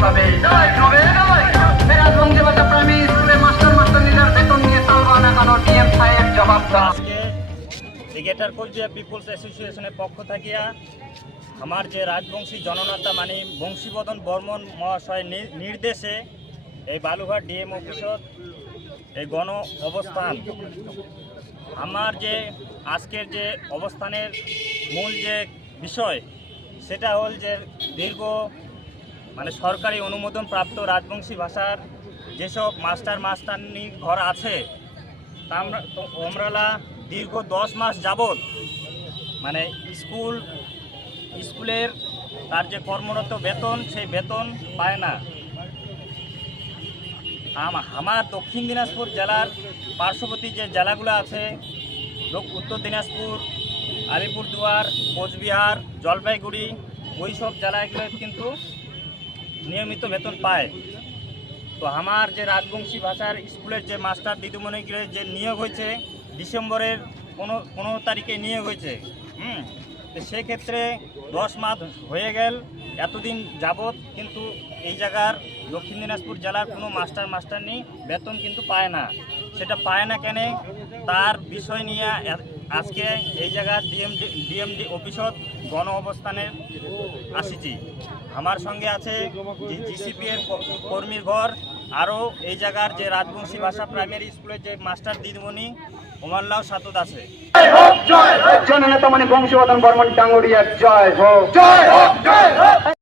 খাবে cricketer কলজিয়া people's অ্যাসোসিয়েশনের পক্ষ থাকিয়া আমার যে রাজবংশী জননেতা মানে বংশীবদন বর্মন মহাশয় নির্দেশে এই বালুঘাট ডিএম অফিসত এই গণ অবস্থান। আমার যে আজকের যে অবস্থানের মূল যে বিষয়, সেটা হল যে দীর্ঘ মানে সরকারি অনুমোদন প্রাপ্ত রাজবংশী ভাষার যেসব মাস্টার মাস্টারনি ঘর আছে আমরা দীর্ঘ দশ মাস যাবৎ মানে স্কুল, স্কুলের তার যে কর্মরত বেতন, সেই বেতন পায় না। আম- আমার দক্ষিণ দিনাজপুর জেলার পার্শ্ববর্তী যে জেলাগুলো আছে উত্তর দিনাজপুর, আলিপুরদুয়ার, কোচবিহার, জলপাইগুড়ি ওই সব জেলাগুলো কিন্তু নিয়মিত বেতন পায়। তো আমার যে রাজবংশী ভাষার স্কুলের যে মাস্টার দিদিমণিগুলো যে নিয়োগ হয়েছে, ডিসেম্বরের কোনো পনেরো তারিখে নিয়োগ হয়েছে, হুম? তো সেক্ষেত্রে দশ মাস হয়ে গেল, এতদিন যাবৎ কিন্তু এই জায়গার দক্ষিণ দিনাজপুর জেলার কোনো মাস্টার মাস্টার নেই, বেতন কিন্তু পায় না। সেটা পায় না কেন? তার বিষয় নিয়ে আজকে এই জায়গার ডিএমডি ডিএমডি অফিসত গণ অবস্থানে আসিছি। আমার সঙ্গে আছে জিসিপি এর কর্মীর ঘর, আরও এই জায়গার যে রাজবংশী ভাষা প্রাইমারি স্কুলের যে মাস্টার দিদিমণি ওমাল্লাও সাতুদ আছে। মানে জয় হোক জয় হোক, জয়